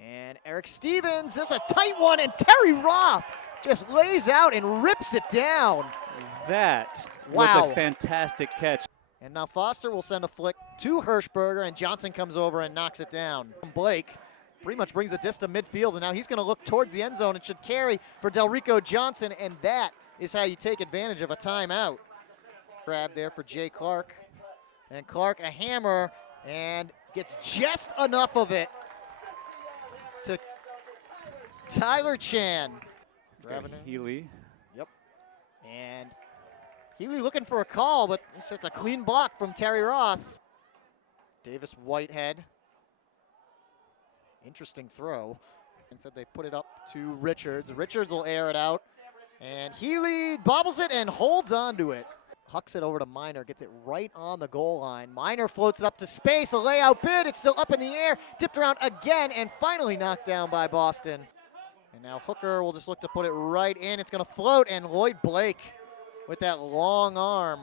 And Eric Stevens is a tight one, and Terry Roth just lays out and rips it down. That was a fantastic catch. And now Foster will send a flick to Hirschberger, and Johnson comes over and knocks it down. Blake pretty much brings the disc to midfield, and now he's going to look towards the end zone and should carry for Delrico Johnson, and that is how you take advantage of a timeout. Grab there for Jay Clark, and Clark a hammer, and gets just enough of it to Tyler Chan. Healy. Yep. And Healy looking for a call, but it's just a clean block from Terry Roth. Davis Whitehead. Interesting throw. And said they put it up to Richards. Richards will air it out. And Healy bobbles it and holds on to it. Hucks it over to Minor, gets it right on the goal line. Minor floats it up to space, a layout bid. It's still up in the air, tipped around again, and finally knocked down by Boston. And now Hooker will just look to put it right in. It's going to float, and Lloyd Blake with that long arm.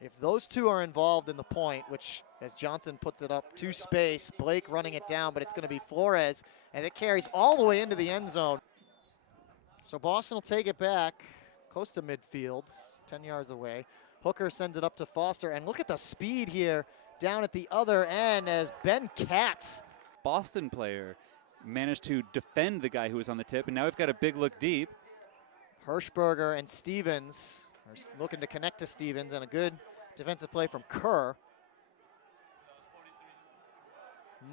If those two are involved in the point, which as Johnson puts it up to space, Blake running it down, but it's going to be Flores, and it carries all the way into the end zone. So Boston will take it back, close to midfield, 10 yards away. Hooker sends it up to Foster, and look at the speed here down at the other end as Ben Katz. Boston player managed to defend the guy who was on the tip, and now we've got a big look deep. Hirschberger and Stevens are looking to connect to Stevens, and a good defensive play from Kerr.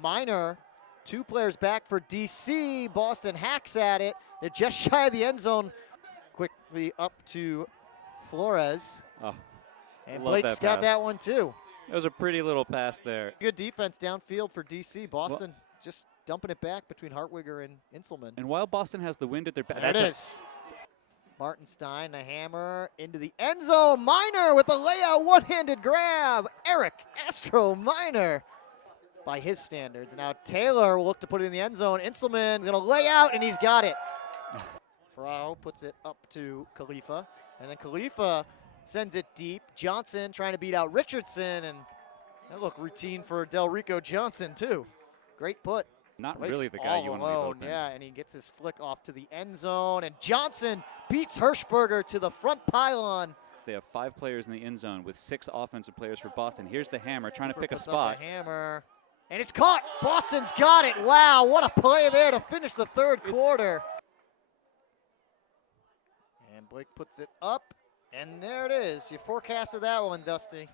Minor, two players back for DC. Boston hacks at it. They're just shy of the end zone. Quickly up to Flores. Oh, and Blake's got that one too. It was a pretty little pass there. Good defense downfield for DC. Boston just dumping it back between Hartwiger and Inselman. And while Boston has the wind at their back. There it is. Martinstein, a hammer into the end zone. Minor with a layout one-handed grab. Eric Astro Minor by his standards. Now Taylor will look to put it in the end zone. Inselman's gonna lay out, and he's got it. Frau puts it up to Khalifa, and then Khalifa sends it deep. Johnson trying to beat out Richardson, and that looked routine for Delrico Johnson too. Great put. Not Blake's really the guy you want to leave open. Yeah, and he gets his flick off to the end zone, and Johnson beats Hirschberger to the front pylon. They have 5 players in the end zone with 6 offensive players for Boston. Here's the hammer trying to pick a spot. Hammer, and it's caught. Boston's got it. Wow, what a play there to finish the third quarter. And Blake puts it up, and there it is. You forecasted that one, Dusty.